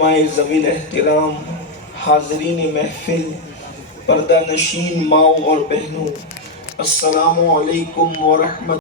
مائے ذویل احترام، حاضرین محفل، پردہ نشین ماؤں اور بہنوں، السلام علیکم ورحمۃ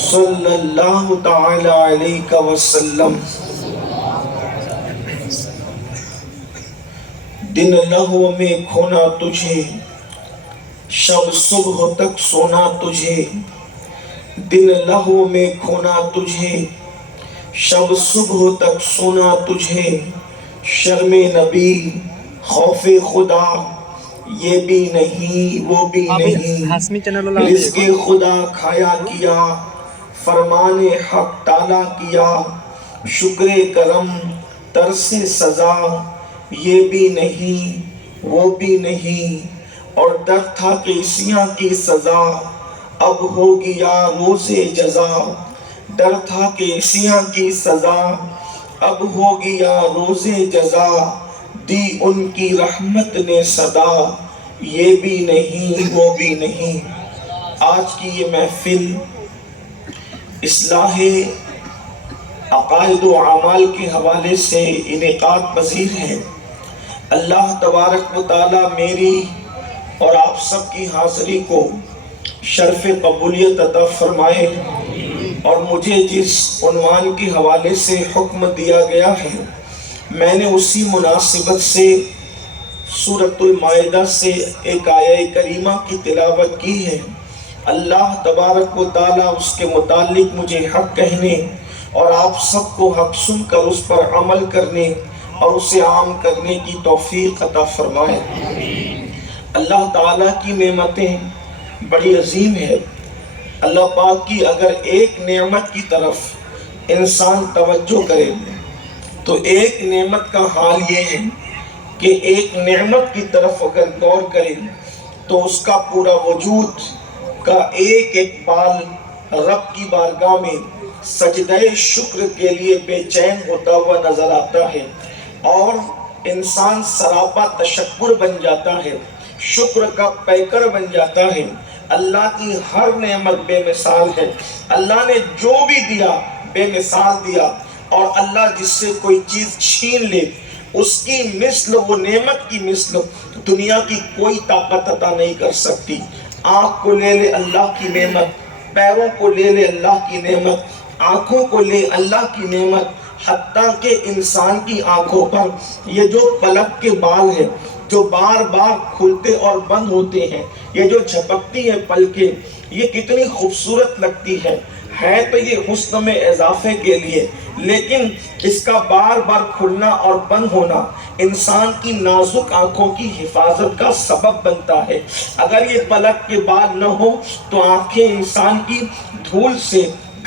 صلی اللہ تعالی علیہ وسلم۔ دن لہو میں کھونا تجھے، شب صبح تک سونا تجھے، دن لہو میں کھونا تجھے، شب صبح تک سونا تجھے، شرم نبی خوف خدا یہ بھی نہیں وہ بھی نہیں، رزق خدا کھایا کیا فرمان حق ٹالا کیا، شکر کرم ترس سزا یہ بھی نہیں وہ بھی نہیں، اور ڈر تھا کہ عصیاں کی سزا اب ہوگی یا روز جزا، ڈر تھا کہ عصیاں کی سزا اب ہوگی یا روز جزا، دی ان کی رحمت نے صدا یہ بھی نہیں وہ بھی نہیں۔ آج کی یہ محفل اصلاح عقائد و اعمال کے حوالے سے انعقاد پذیر ہے۔ اللہ تبارک و تعالی میری اور آپ سب کی حاضری کو شرف قبولیت عطا فرمائے، اور مجھے جس عنوان کے حوالے سے حکم دیا گیا ہے میں نے اسی مناسبت سے سورۃ المائدہ سے ایک آیہ کریمہ کی تلاوت کی ہے۔ اللہ تبارک و تعالیٰ اس کے متعلق مجھے حق کہنے اور آپ سب کو حق سن کر اس پر عمل کرنے اور اسے عام کرنے کی توفیق عطا فرمائے۔ اللہ تعالیٰ کی نعمتیں بڑی عظیم ہے۔ اللہ پاک کی اگر ایک نعمت کی طرف انسان توجہ کرے تو ایک نعمت کا حال یہ ہے کہ ایک نعمت کی طرف اگر غور کرے تو اس کا پورا وجود کا ایک ایک بال رب کی بارگاہ میں سجدہ شکر کے لیے بے چین ہوتا ہوا نظر آتا ہے، اور انسان سراپا تشکر بن جاتا ہے، شکر کا پیکر بن جاتا ہے۔ اللہ کی ہر نعمت بے مثال ہے، اللہ نے جو بھی دیا بے مثال دیا، اور اللہ جس سے کوئی چیز چھین لے اس کی مثل وہ نعمت کی مثل دنیا کی کوئی طاقت عطا نہیں کر سکتی۔ آنکھ کو لے لے اللہ کی نعمت، پیروں کو لے لے اللہ کی نعمت، آنکھوں کو لے اللہ کی نعمت، حتیٰ کہ انسان کی آنکھوں پر یہ جو پلک کے بال ہیں جو بار بار کھلتے اور بند ہوتے ہیں، یہ جو جھپکتی ہے پلکیں، یہ کتنی خوبصورت لگتی ہے تو یہ حسن میں اضافے کے لیے، لیکن اس کا بار بار کھلنا اور بند ہونا انسان کی نازک آنکھوں کی حفاظت کا سبب بنتا ہے۔ اگر یہ پلک کے بال نہ ہو تو آنکھیں انسان کی دھول سے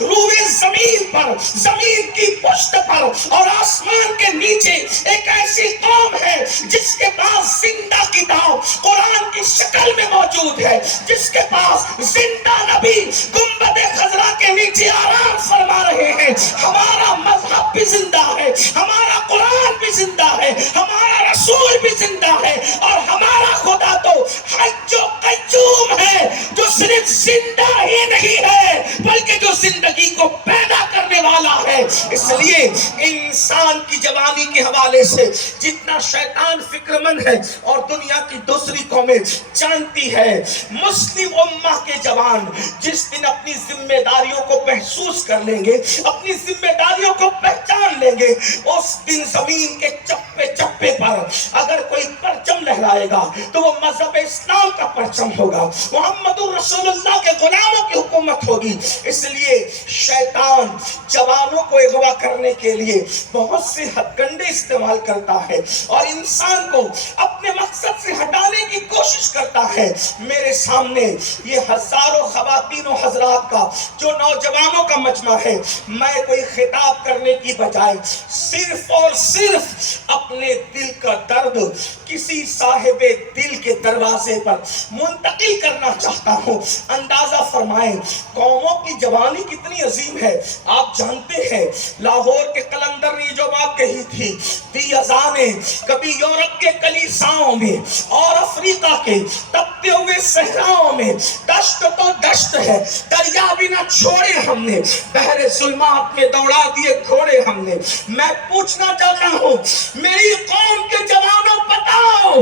روئے زمین پر، زمین کی پشت پر اور آسمان کے نیچے ایک ایسی قوم ہے جس کے پاس زندہ کتاب قرآن کی شکل میں موجود ہے، جس کے پاس زندہ نبی گنبد خضرا کے نیچے آرام فرما رہے ہیں۔ ہمارا مذہب بھی زندہ ہے، ہمارا قرآن بھی زندہ ہے، ہمارا رسول بھی زندہ ہے، اور ہمارا خدا تو حج و قیوم ہے، جو صرف زندہ ہی نہیں ہے بلکہ جو زندگی کو پیدا کرنے والا ہے۔ اس لیے انسان کی جوانی کے حوالے سے جتنا شیطان فکر مند ہے اور دنیا کی دوسری قومیں جانتی ہے، مسلم امہ کے جوان جس دن اپنی ذمہ داریوں کو محسوس کر لیں گے، اپنی ذمہ داریوں کو پہچان لیں گے، اس دن زمین کے چپے چپے پر اگر کوئی پرچم لہرائے گا تو وہ مذہب اسلام کا پرچم ہوگا، محمد رسول اللہ کے غلاموں کی حکومت ہوگی۔ اس لیے شیطان جوانوں کو اغوا کرنے کے لیے بہت سے ہتھ کنڈے استعمال کرتا ہے اور انسان کو اپنے مقصد سے ہٹانے کی کوشش کرتا ہے۔ میرے سامنے یہ ہزاروں خواتین و حضرات کا جو نوجوانوں کا مجمع ہے، میں کوئی خطاب کرنے کی بجائے صرف اور صرف اپنے دل کا درد کسی صاحب دل کے دروازے پر منتقل کرنا چاہتا ہوں۔ اندازہ فرمائیں قوموں کی جوانی کتنی عظیم ہے۔ آپ جانتے ہیں لاہور کے قلندر نے جو بات کہی تھی، دی اذانیں کبھی یورپ کے کلیساؤں میں اور افریقہ کے تپتے ہوئے صحراؤں میں، دشت تو دشت ہے، دریا بھی نہ چھوڑے ہم نے، بحر ظلمات میں دوڑا دیے گھوڑے ہم نے۔ میں پوچھنا چاہتا ہوں میری قوم کے جوانوں بتاؤ،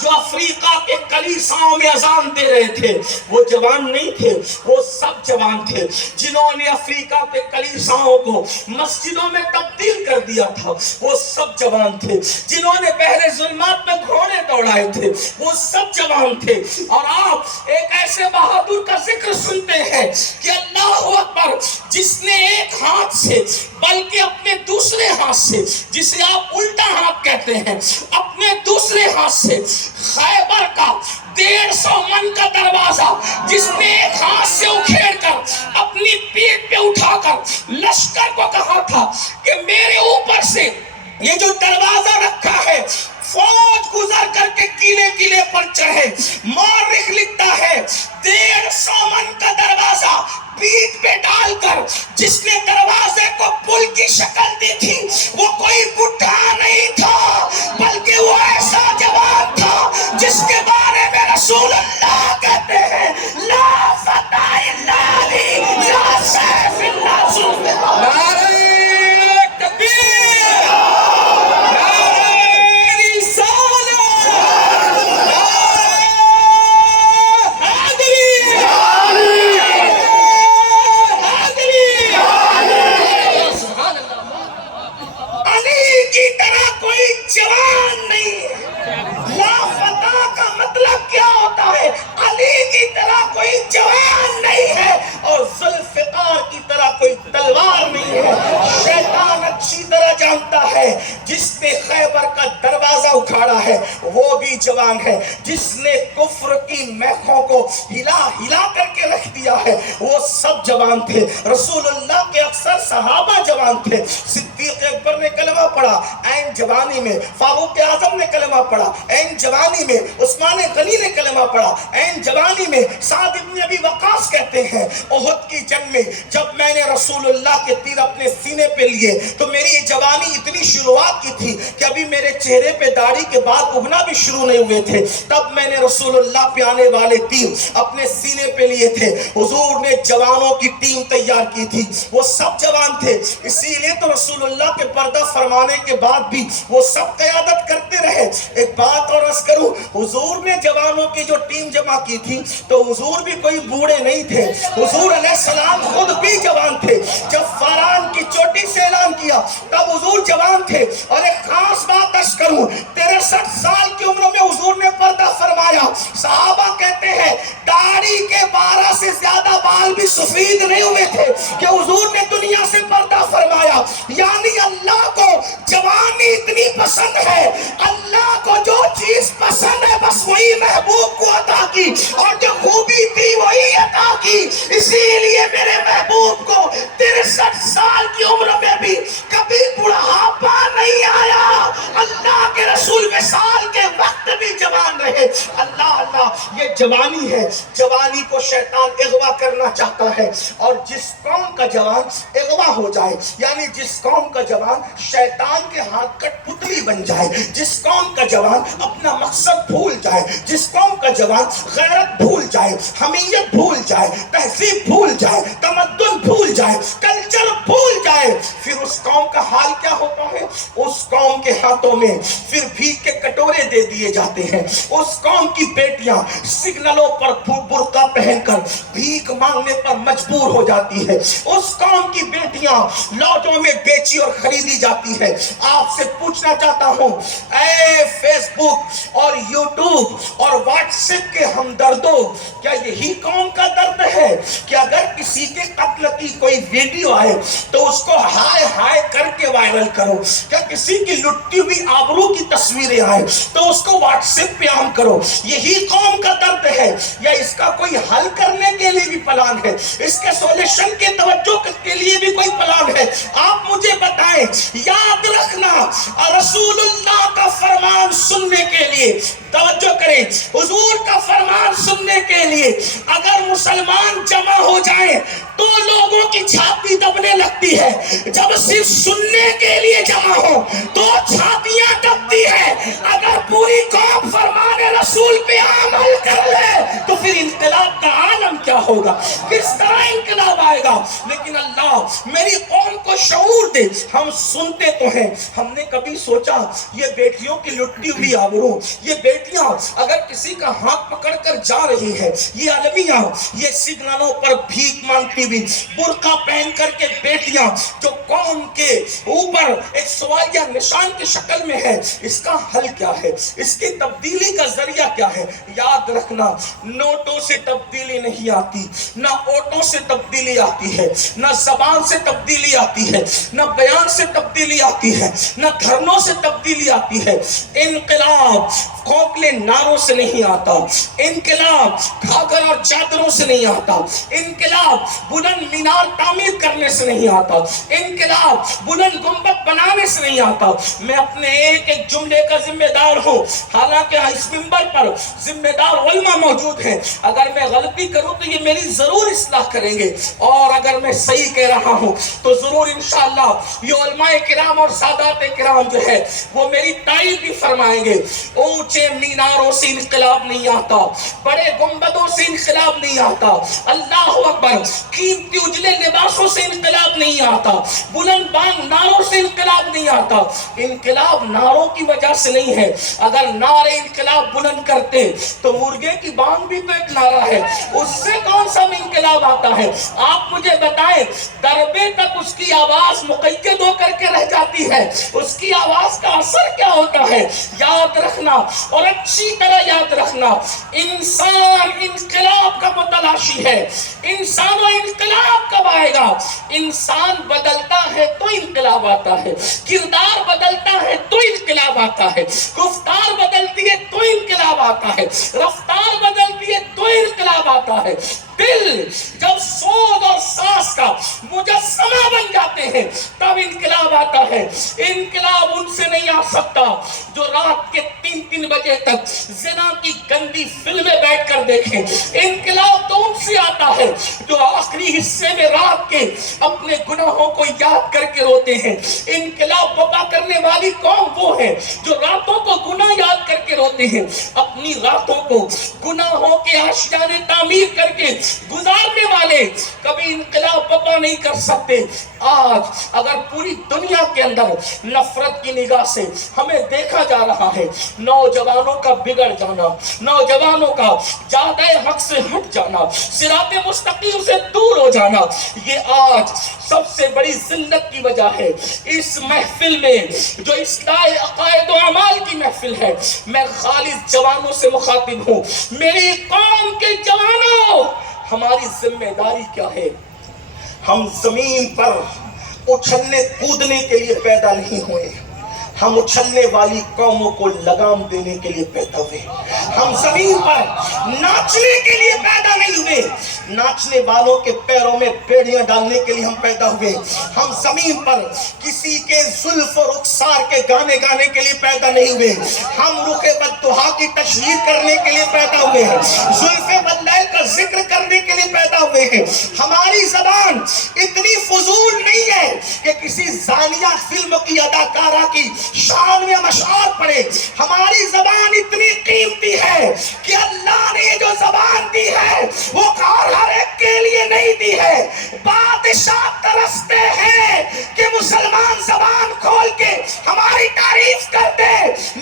جو افریقہ کے کلیساؤں میں اذان دے رہے تھے وہ جوان نہیں تھے، وہ سب جوان تھے۔ جنہوں نے افریقہ کے کلیساؤں کو مسجدوں میں تبدیل کر دیا تھا وہ سب جوان تھے۔ جنہوں نے بحر ظلمات میں گھوڑے دوڑائے تھے وہ سب جوان تھے۔ اور آپ ایک ایسے بہادر کا ذکر سنتے ہیں کہ اللہ اکبر، جس نے ایک ہاتھ سے بلکہ اپنے دوسرے ہاتھ سے، جسے آپ الٹا ہاتھ کہتے ہیں، اپنے دوسرے ہاتھ سے خیبر کا 150 من کا دروازہ جس نے ایک ہاتھ سے اکھیڑ کر اپنی پیٹھ پہ اٹھا کر لشکر کو کہا تھا کہ میرے اوپر سے یہ جو دروازہ رکھا ہے فوج گزر کر کے کیلے کیلے پر چڑھے۔ مورخ لکھتا ہے 150 من کا دروازہ پیٹھ پہ ڈال کر جس نے دروازے کو پل کی شکل دی تھی وہ کوئی بڈھا نہیں تھا بلکہ وہ ایسا جوان تھا جس کے بارے میں رسول اللہ کہتے ہیں لا فتح الا علی لا سیف الا ذوالفقار۔ جوان نہیں ہے۔ لا فتح کا مطلب کیا ہوتا ہے؟ علی کی طرح کوئی جوان نہیں ہے اور ذوالفقار کی طرح کوئی تلوار نہیں ہے۔ شیطان اچھی طرح جانتا ہے جس نے خیبر کا دروازہ اکھاڑا ہے وہ بھی جوان ہے، جس نے کفر کی میخوں کو ہلا ہلا کر کے رکھ دیا ہے وہ سب جوان تھے۔ رسول اللہ کے اکثر صحابہ جوان تھے۔ صدیق اکبر نے کلمہ پڑھا عین جوانی میں، فاروق اعظم نے کلمہ پڑھا عین جوانی میں، عثمان غنی نے کلمہ پڑھا عین جوانی میں۔ سعد بن ابی وقاص کہتے ہیں احد کی جنگ میں جب میں نے رسول اللہ کے تیر اپنے سینے پہ لیے تو میری جوانی اتنی شروعات کی تھی کہ ابھی میرے چہرے پہ داڑھی کے بال اگنا بھی شروع نہیں ہوئے تھے، تب میں نے رسول اللہ پہ آنے والے تیر اپنے سینے پہ لیے تھے۔ حضور نے جوانوں کی ٹیم تیار کی تھی، وہ سب جوان تھے، اسی لیے تو رسول اللہ کے پردہ فرمانے کے بعد بھی وہ سب قیادت کرتے رہے۔ ایک بات اور عرض کروں، حضور نے جوانوں کی جو ٹیم جمع کی تھی تو حضور بھی کوئی بوڑھے نہیں تھے، حضور علیہ السلام خود بھی جوان تھے۔ جب فاران کی چوٹی سے اعلان کیا تب حضور جوان تھے۔ اور ایک خاص بات عرض کروں، 63 سال کی عمر میں حضور نے پردہ فرمایا۔ صحابہ کہتے ہیں داڑھی کے 12 سے زیادہ بال بھی سفید نہیں ہوئے تھے کہ حضور نے دنیا سے پردہ فرمایا۔ یعنی اللہ کو جوانی اتنی پسند ہے، اللہ کو جو چیز پسند ہے بس وہی محبوب کو عطا کی، اور جو خوبی تھی وہی عطا کی۔ اسی لیے میرے محبوب کو جوانی ہے، جوانی کو شیطان اغوا کرنا چاہتا ہے، اور جس قوم کا جوان اغوا ہو جائے، یعنی جس قوم کا جوان شیطان کے ہاتھ کٹ پتلی بن جائے، جس قوم کا جوان اپنا مقصد بھول جائے، جس قوم کا جوان غیرت بھول جائے، حمیت بھول جائے، تہذیب بھول جائے، تمدن بھول جائے، کلچر بھول جائے، پھر اس قوم کا حال کیا ہوتا ہے؟ اس قوم کے ہاتھوں میں پھر بھیک کے کٹورے دے دیے جاتے ہیں، اس قوم کی بیٹیاں سگنلوں پر برقع پہن کر بھیک مانگنے پر مجبور ہو جاتی ہے، اس قوم کی بیٹیاں لاٹوں میں بیچی اور خریدی جاتی ہے۔ آپ سے پوچھنا چاہتا ہوں، اے فیس بک اور یوٹیوب اور واٹس ایپ کے ہمدردوں، کیا یہی قوم کا درد ہے کہ اگر کسی کے قتل کی کوئی ویڈیو آئے تو اس کو ہائے ہائے کر کے وائرل کرو؟ کیا کسی کی لٹی ہوئی آبرو کی تصویریں آئے تو اس کو واٹس ایپ پہ عام کرو؟ یہی قوم کا درد ہے، یا اس کا کوئی حل کرنے کے لیے بھی پلان ہے؟ اس کے سولوشن کے توجہ کے لیے بھی کوئی پلان ہے؟ آپ مجھے بتائیں۔ یاد رکھنا، رسول اللہ کا فرمان سننے کے لیے توجہ کریں، حضور کا فرمان سننے کے لیے اگر مسلمان جمع ہو جائیں تو لوگوں کی چھاتی دبنے لگتی ہے، جب صرف سننے کے لیے جمع ہو تو چھاتیاں دبتی ہے۔ اگر پوری قوم فرمان رسول پہ عمل کر لے تو پھر انقلاب کا عالم کیا ہوگا، کس طرح انقلاب آئے گا؟ لیکن اللہ میری قوم کو شعور دے۔ ہم سنتے تو ہیں، ہم نے کبھی سوچا یہ بیٹیوں کی لٹی ہوئی آبرو، یہ بیٹیاں اگر کسی کا ہاتھ پکڑ کر جا رہی ہے، یہ عالمیاں، یہ سگنلوں پر بھیک مانگتی ہوئی برقع پہن کر کے بیٹیاں جو قوم کے اوپر ایک سوالیہ نشان کی شکل میں ہے، اس کا حل کیا ہے؟ اس کی تبدیلی کا ذریعہ کیا ہے؟ یاد رکھنا، نوٹوں سے تبدیلی نہیں آتی، نہ اوٹوں سے تبدیلی آتی ہے، نہ زبان سے تبدیلی آتی ہے، نہ بیان سے تبدیلی آتی ہے، نہ دھرنوں سے تبدیلی آتی ہے۔ انقلاب کھوکھلے نعروں سے نہیں آتا، انقلاب گھاگھر اور چادروں سے نہیں آتا، انقلاب بلند مینار تعمیر کرنے سے نہیں آتا، انقلاب بلند گنبد بنانے سے نہیں آتا۔ میں اپنے ایک ایک جملے کا ذمہ دار ہوں، حالانکہ اس منبر پر ذمہ دار علماء موجود ہیں، اگر میں غلطی کروں تو یہ میری ضرور اصلاح کریں گے، اور اگر میں صحیح کہہ رہا ہوں تو ضرور انشاءاللہ یہ علماء کرام اور سادات کرام جو ہے وہ میری تائید بھی فرمائیں گے۔ اونچے میناروں سے انقلاب نہیں آتا، بڑے گنبدوں سے انقلاب نہیں آتا، اللہ اکبر، قیمتی اجلے لباسوں سے انقلاب نہیں آتا، بلند بانگ نعروں سے انقلاب نہیں آتا۔ انقلاب نعروں کی وجہ سے نہیں ہے، اگر نعرے انقلاب بلند کرتے تو مرغے کی بانگ بھی تو ایک نعرہ ہے، اس سے کون سا انقلاب آتا ہے؟ آپ مجھے بتائیں، دربے تک اس کی آواز مقید ہو کر کے رہ جاتی ہے، اس کی آواز کا اثر کیا ہوتا ہے؟ یاد رکھنا، اور اچھی طرح یاد رکھنا، انسان انقلاب کا متلاشی ہے۔ انسان و انقلاب کب آئے گا؟ انسان بدلتا ہے تو انقلاب آتا ہے، کردار بدلتا ہے تو انقلاب آتا ہے، گفتار بدلتی ہے تو انقلاب آتا ہے، رفتار بدلتی ہے تو انقلاب آتا ہے۔ دل جب سوز اور ساس کا مجسمہ بن جاتے ہیں تب انقلاب آتا ہے۔ انقلاب ان سے نہیں آ سکتا جو رات کے 3 بجے تک زنا کی گندی فلمیں بیٹھ کر دیکھیں، انقلاب تو ان سے آتا ہے جو آخری حصے میں رات کے اپنے گناہوں کو یاد کر کے روتے ہیں۔ انقلاب وبا کرنے والی قوم وہ ہے جو راتوں کو گناہ یاد کر کے روتے ہیں، اپنی راتوں کو گناہوں کے آشیانے تعمیر کر کے گزارنے والے کبھی انقلاب وبا نہیں کر سکتے۔ آج اگر پوری دنیا کے اندر نفرت کی نگاہ سے ہمیں دیکھا جا رہا ہے، نوجوانوں کا بگڑ جانا، نوجوانوں کا جادہ حق سے ہٹ جانا، صراط مستقیم سے دور ہو جانا، یہ آج سب سے بڑی ذلت کی وجہ ہے۔ اس محفل میں جو اصلاح عقائد و اعمال کی محفل ہے، میں خالص جوانوں سے مخاطب ہوں۔ میری قوم کے جوانوں، ہماری ذمہ داری کیا ہے؟ ہم زمین پر اچھلنے کودنے کے لیے پیدا نہیں ہوئے، ہم اچھلنے والی قوموں کو لگام دینے کے لیے پیدا ہوئے. ہم زمین پر ناچنے کے لیے پیدا نہیں ہوئے. ناچنے والوں کے پیروں میں بیڑیاں ڈالنے کے لیے ہم پیدا ہوئے. ہم زمین پر کسی کے زلف و رخسار کے گانے گانے کے لیے پیدا نہیں ہوئے. ہم رخ بددہا کی تشہیر کرنے کے لیے پیدا ہوئے ہیں. زلف واللیل کا ذکر کرنے کے لیے پیدا ہوئے ہیں. ہماری زبان اتنی فضول نہیں ہے کہ کسی زانیہ فلم کی اداکارہ کی شان میں اشعار پڑے. ہماری زبان اتنی قیمتی ہے کہ اللہ نے جو زبان دی ہے وہ ہر ایک کے لیے نہیں دی ہے. بادشاہ ترستے ہیں کہ مسلمان زبان کھول کے ہماری تعریف کرتے.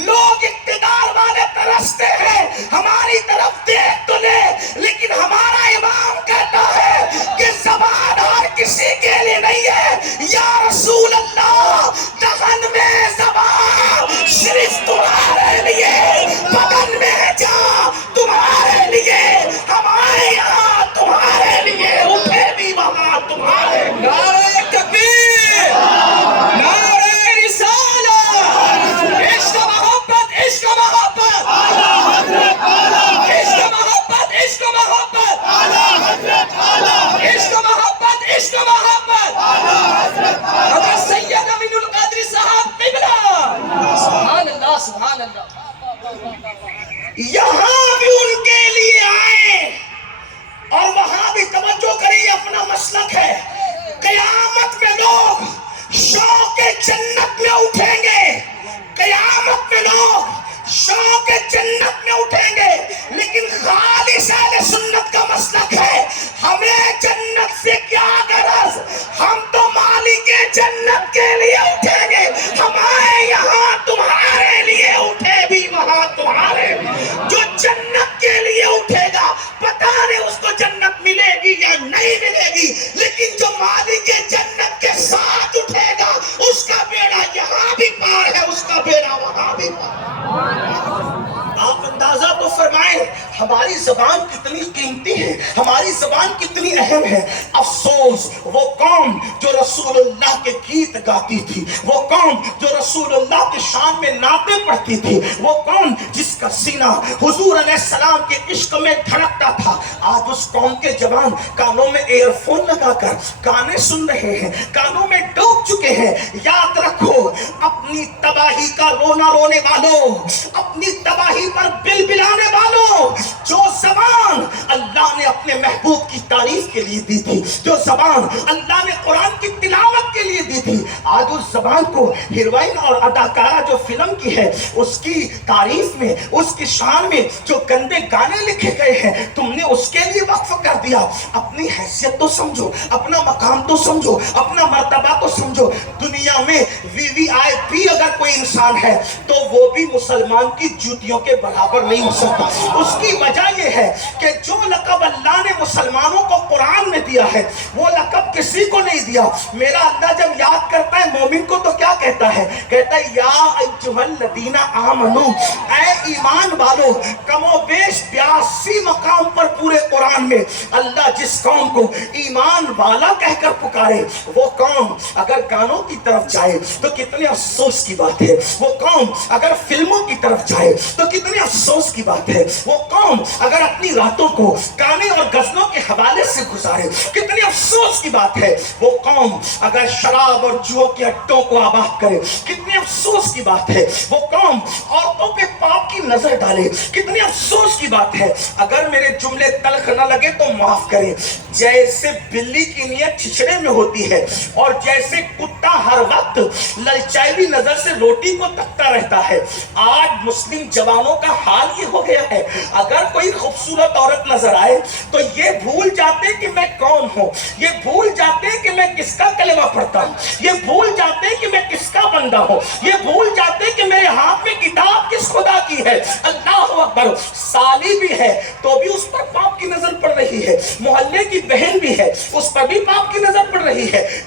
لوگ اقتدار والے ترستے ہیں ہماری طرف دیکھ تو لے. لیکن ہمارا امام کہتا ہے کہ زبان ہر کسی کے لیے نہیں ہے. یا رسول اللہ دہن میں زبان صرف تمہارے لیے، بدن میں جان تمہارے لیے، ہمارے یہاں تمہارے لیے، اٹھے بھی وہاں تمہارے. نعرہ تکبیر، نعرہ رسالت، عشق محبت، عشق محبت، عشق محبت، عشق محبت، عشق محبت، عشق محبت. حضرت سید امین القادری صاحب قبلہ. سبحان اللہ، سبحان اللہ. یہاں بھی ان کے لیے آئے اور وہاں بھی توجہ کریں. یہ اپنا مسلک ہے. قیامت میں لوگ شوق جنت میں اٹھیں گے. قیامت میں لوگ شوق جنت میں اٹھیں گے. لیکن خالص اہل سنت کا مسلک ہے ہمیں جنت سے کیا غرض، ہم تو مالک جنت کے لیے اٹھیں گے. ہمارے یہاں تمہارے لیے، اٹھے بھی وہاں تمہارے. جو جنت کے لیے اٹھے گا پتہ نہیں اس کو جنت ملے گی یا نہیں ملے گی، لیکن جو مالک جنت کے ساتھ اٹھے گا اس کا بیڑا یہاں بھی پار ہے، اس کا بیڑا وہاں بھی پار. آپ اندازہ تو فرمائیں ہماری زبان کتنی قیمتی ہے، ہماری زبان کتنی اہم ہے. افسوس وہ قوم جو رسول اللہ کے گیت گاتی تھی، وہ قوم جو رسول اللہ کے شان میں نعتیں پڑھتی تھی، وہ قوم جس کا سینہ حضور علیہ السلام کے عشق میں دھڑکتا تھا، آج اس قوم کے جوان کانوں میں ایئر فون لگا کر گانے سن رہے ہیں، کانوں میں ڈوب چکے ہیں. یاد رکھو اپنی تباہی کا رونا رونے والوں، اپنی تباہی پر بل بلانے والوں، جو زبان اللہ نے اپنے محبوب کی تعریف کے لیے دی تھی، جو زبان اللہ نے قرآن کی تلاوت کے لیے دی تھی، آج اس زبان کو ہیروئن اور اداکارہ جو فلم کی ہے اس کی تعریف میں، اس کی شان میں جو گندے گانے لکھے گئے ہیں تم نے اس کے لیے وقف کر دیا. اپنی حیثیت تو سمجھو، اپنا مقام تو سمجھو، اپنا مرتبہ تو سمجھو. دنیا میں VIP اگر کوئی انسان ہے تو وہ بھی مسلمان کی جوتیوں کے برابر نہیں ہو سکتا. اس کی وجہ یہ ہے کہ جو لقب اللہ نے مسلمانوں کو قرآن میں دیا ہے وہ لقب کسی کو نہیں دیا. میرا اللہ جب یاد کرتا ہے مومن کو تو کیا کہتا ہے؟ کہتا ہے یا ایھا الذین آمنو، اے ایمان والو. کم و بیش 82 مقام پر پورے قرآن میں اللہ جس قوم کو ایمان والا کہہ کر پکارے وہ قوم اگر گانوں کی طرف جائے تو کتنے افسوس کی بات ہے. وہ قوم اگر فلموں کی طرف جائے تو کتنے افسوس کی بات ہے. وہ قوم اگر اپنی راتوں کو گانے اور غزلوں کے حوالے سے گزارے کتنے افسوس کی بات ہے. وہ قوم اگر شراب اور جوا کے اڈوں کو آباد کرے کتنے افسوس کی بات ہے. وہ قوم عورتوں پہ پاپ کی نظر ڈالے کتنے افسوس کی بات ہے. اگر میرے جملے تلخ نہ لگے تو معاف کریں. جیسے بلی کی نیت چھچڑے میں ہوتی ہے اور جیسے کتا ہر وقت للچائی ہوئی نظر سے روٹی کو تکتا رہتا ہے، آج مسلم جوانوں کا حال یہ ہو گیا ہے اگر کوئی خوبصورت عورت نظر آئے تو یہ بھول جاتے کہ میں کون ہوں، یہ بھول جاتے کہ میں کس کا کلمہ پڑھتا ہوں، یہ بھول جاتے کہ میں کس کا بندہ ہوں، یہ بھول جاتے کہ میرے ہاتھ میں کتاب کس خدا کی ہے. اللہ اکبر. سالی بھی ہے تو بھی اس پر پاپ کی نظر پڑ رہی ہے، محلے کی بہن بھی ہے اس پر بھی پاپ کی نظر پڑ رہی ہے،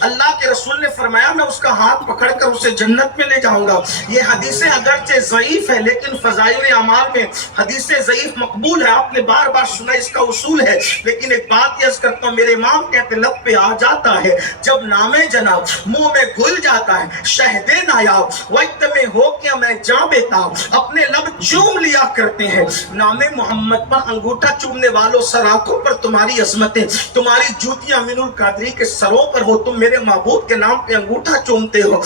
اللہ کے رسول نے فرمایا میں اس کا ہاتھ پکڑ کر اسے جنت میں لے جاؤں گا. یہ حدیثیں اگرچہ ضعیف ہے لیکن فضائل اعمال میں حدیثیں ضعیف مقبول ہے. آپ نے بار بار سنا اس کا اصول ہے. لیکن ایک بات عرض کرتا ہوں, میرے امام کہتے لب پہ آ جاتا ہے جب نام جناب منہ میں گھل جاتا ہے شہد نایاب وقت میں ہو کیا میں جاں بیتاب اپنے لب چوم لیا کرتے ہیں. نام محمد پر انگوٹھا چومنے والوں سر آنکھوں پر تمہاری عظمتیں, تمہاری جوتیاں امین القادری کے سروں پر ہو. تم میرے محبوب کے نام پہ انگوٹھا چومتے ہو,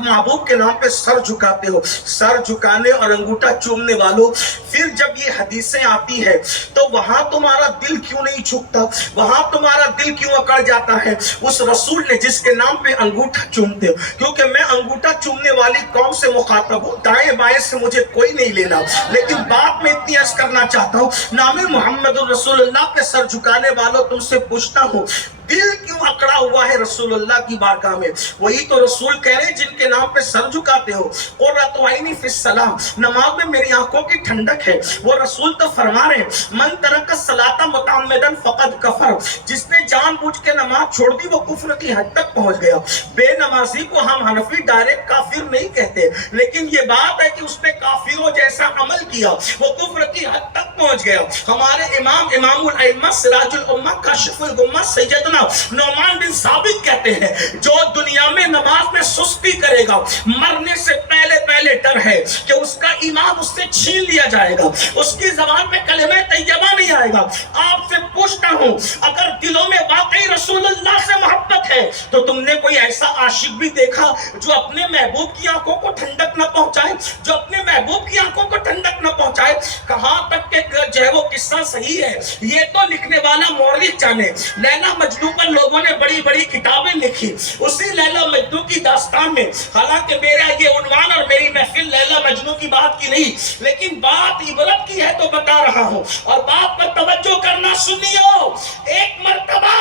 محبوب کے نام پہ سر جھکاتے ہو. سر جھکانے اور انگوٹھا چومنے والوں, پھر جب یہ حدیثیں آتی ہے تو وہاں تمہارا دل کیوں نہیں جھکتا, وہاں تمہارا دل کیوں اکڑ جاتا ہے اس رسول نے جس کے نام پہ انگوٹھا چومتے ہو؟ کیونکہ میں انگوٹھا چومنے والی قوم سے مخاطب ہوں, دائیں بائیں سے مجھے کوئی نہیں لینا. لیکن بات میں اتنی عرض کرنا چاہتا ہوں, نام محمد الرسول اللہ پہ سر جھکانے والوں تم سے پوچھتا ہوں دل کیوں اکڑا ہوا ہے رسول اللہ کی بارگاہ میں؟ وہی تو رسول کہہ رہے جن کے نام پہ سر جھکاتے ہو. قرۃ عینی فی الصلاۃ, نماز میں میری آنکھوں کی ٹھنڈک ہے. وہ رسول تو فرما رہے من ترک الصلاۃ متعمدا فقد کفر, جس نے جان بوجھ کے نماز چھوڑ دی وہ کفر کی حد تک پہنچ گیا. بے نمازی کو ہم حنفی ڈائریکٹ کافر نہیں کہتے, لیکن یہ بات ہے کہ اس نے کافروں جیسا عمل کیا, وہ کفر کی حد تک پہنچ گیا. ہمارے امام الائمہ سراج الامہ کاشف الغمہ سیدنا نعمان بن ثابت کہتے ہیں جو دنیا میں نماز میں سستی کرے گا مرنے سے پہلے ڈر ہے کہ اس کا ایمان اس سے چھین لیا جائے گا, اس کی زبان میں کلمہ طیبہ نہیں آئے گا. آپ سے پوچھتا ہوں اگر دلوں میں واقعی رسول اللہ سے محبت ہے تو تم نے کوئی ایسا عاشق بھی دیکھا جو اپنے محبوب کی آنکھوں کو ٹھنڈک نہ پہنچائے, جو اپنے محبوب کی آنکھوں کو ٹھنڈک نہ پہنچائے؟ کہاں تک کہ جو ہے وہ قصہ صحیح ہے یہ تو لکھنے والا مورخ جانے. لیلا مجنوں پر لوگوں نے بڑی بڑی کتابیں لکھی, اسی لیلا مجنوں کی داستان میں, حالانکہ میرا یہ عنوان اور میری محفل لیلا مجنوں کی بات کی نہیں, لیکن بات عبرت کی ہے تو بتا رہا ہوں, اور بات پر توجہ کرنا سنیو. ایک مرتبہ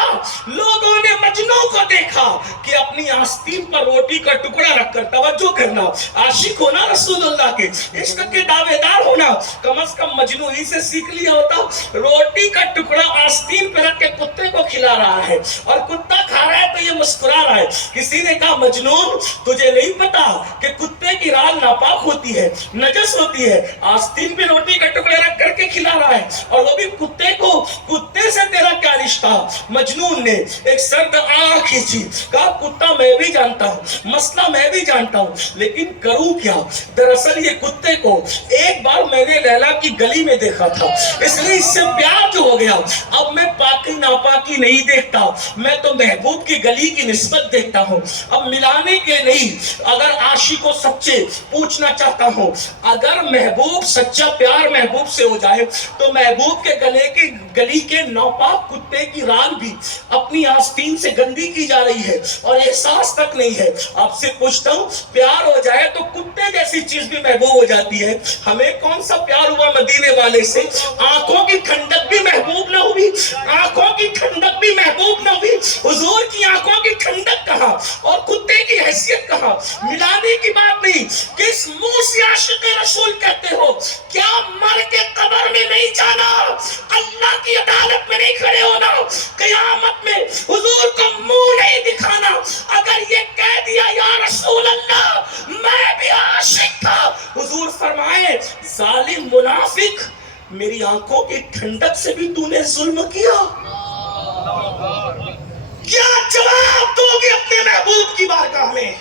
لوگوں نے مجنوں کو دیکھا کہ اپنی آستین پر روٹی کا ٹکڑا رکھ کر, توجہ کرنا, عاشق ہونا رسول اللہ کے, عشق کے دعوے دار ہونا, کم از کم مجنوں ہی سے سیکھ لیا ہوتا. روٹی کا ٹکڑا آستین پہ رکھ کے کتے کو کھلا رہا ہے اور کتا کھا رہا ہے تو یہ مسکرا رہا ہے. کسی نے کہا مجنون تجھے نہیں پتا کہ کتے کی رال ناپاک ہوتی ہے, نجس ہوتی ہے, آستین پہ روٹی کا ٹکڑا رکھ کر کے کھلا رہا ہے, اور وہ بھی کتے کو. کتے سے تیرا کیا رشتہ؟ مجنون نے ایک سرد آنکھ کھینچی, کہا کتا میں بھی جانتا ہوں, مسئلہ میں بھی جانتا ہوں, لیکن کروں کیا؟ دراصل یہ کتے کو ایک بار میں نے لیلا کی گلی میں دیکھا تھا, اس لیے اس سے پیار جو ہو گیا. اب میں پاکی ناپاکی نہیں دیکھتا, میں تو محبوب کی گلی کی نسبت دیکھتا ہوں. اب ملانے کے نہیں, اگر عاشق کو سچے پوچھنا چاہتا ہوں, اگر محبوب سچا پیار محبوب سے ہو جائے تو محبوب کے گلے کی گلی کے ناپاک کتے کی رال بھی اپنی آستین سے گندی کی جا رہی ہے اور احساس تک نہیں ہے. آپ سے پوچھتا ہوں پیار ہو جائے تو کتے جیسی چیز بھی محبوب ہو جاتی ہے. ہمیں کون سا پیار ہوا مدینے والے سے؟ آنکھوں کی ٹھنڈک بھی محبوب نہ ہوئی, آنکھوں کی ٹھنڈک بھی محبوب نہ ہوئی. حضور کی آنکھوں کی ٹھنڈک کہاں اور کتے کی حیثیت کہاں؟ ملانے کی بات نہیں. کس منہ سے عاشق رسول کہتے ہو؟ کیا مر کے قبر میں نہیں جانا, اللہ کی عدالت میں نہیں کھڑے ہونا, قیامت میں حضور کو منہ نہیں دکھانا؟ اگر یہ کہہ دیا یا رسول اللہ میں بھی عاشق تھا, حضور فرمائے ظالم منافق میری آنکھوں کی ٹھنڈک سے بھی تو نے ظلم کیا. کیا جواب دو گے اپنے محبوب کی بارگاہ میں؟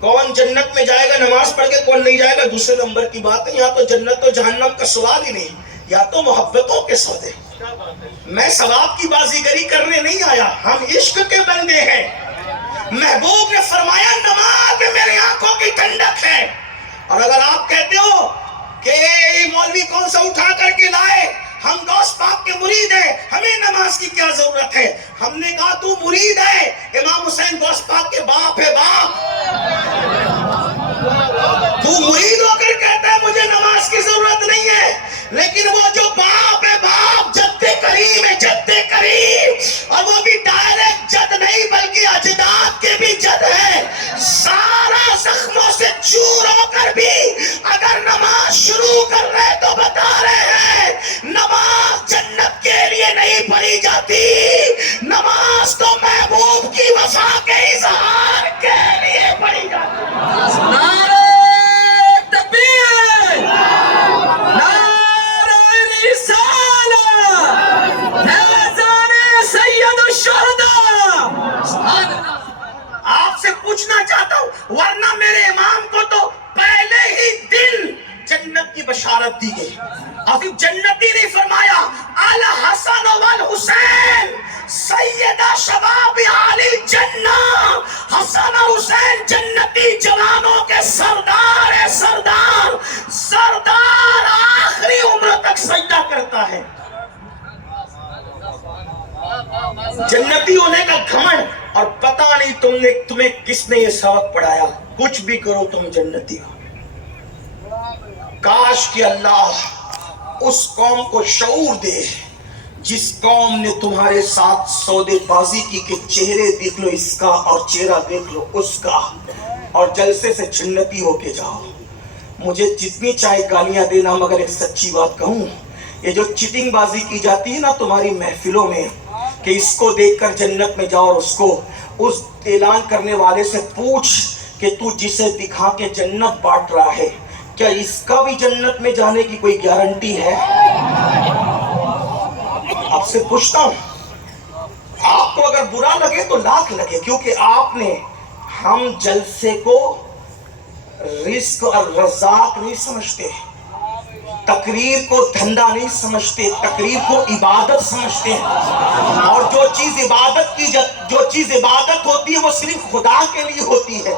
کون جنت میں جائے گا نماز پڑھ کے, کون نہیں جائے گا دوسرے نمبر کی بات ہے. یا تو جنت و جہنم کا سوال ہی نہیں, یا تو محبتوں کے سودے. میں ثواب کی بازیگری کرنے نہیں آیا, ہم عشق کے بندے ہیں. محبوب نے فرمایا نماز میں میری آنکھوں کی ٹھنڈک ہے. اور اگر آپ کہتے ہو کہ یہ مولوی کون سا اٹھا کر کے لائے, ہم غوث پاک کے مرید ہیں, ہمیں نماز کی کیا ضرورت ہے؟ ہم نے کہا تو مرید ہے, امام حسین غوث پاک کے باپ ہے, باپ. تو مرید ہو کر کہتا ہے مجھے نماز کی ضرورت نہیں ہے, لیکن وہ جو باپ ہے, باپ جد کریم ہے, جد کریم, اور وہ بھی ڈائریکٹ جد نہیں بلکہ اجداد کے بھی جد ہے. سارا زخموں سے چور ہو کر بھی اگر نماز شروع کر رہے تو بتا رہے ہیں نماز جنت کے لیے نہیں پڑھی جاتی, نماز تو محبوب دی گئی. اور پھر جنتی نے فرمایا الحسن والحسین سیدہ شباب اہل الجنہ. حسن اور حسین جنتی جوانوں کے سردار ہے. سردار سردار آخری عمر تک سجدہ کرتا ہے. جنتی ہونے کا گھمنڈ. اور پتہ نہیں تمہیں کس نے یہ سبق پڑھایا. کچھ بھی کرو تم جنتی ہو. کاش کہ اللہ اس قوم کو شعور دے جس قوم نے تمہارے ساتھ سودے بازی کی کہ چہرے دیکھ لو اس کا اور چہرہ دیکھ لو اس کا اور جلسے سے جنتی ہو کے جاؤ. مجھے جتنی چاہے گالیاں دینا مگر ایک سچی بات کہوں, یہ جو چیٹنگ بازی کی جاتی ہے نا تمہاری محفلوں میں کہ اس کو دیکھ کر جنت میں جاؤ اور اس اعلان کرنے والے سے پوچھ کہ تو جسے دکھا کے جنت بانٹ رہا ہے کیا اس کا بھی جنت میں جانے کی کوئی گارنٹی ہے؟ آپ سے پوچھتا ہوں, آپ کو اگر برا لگے تو لاکھ لگے, کیونکہ آپ نے ہم جلسے کو رزق اور رزاق نہیں سمجھتے, تقریر کو دھندا نہیں سمجھتے, تقریر کو عبادت سمجھتے ہیں. اور جو چیز عبادت ہوتی ہے وہ صرف خدا کے لیے ہوتی ہے.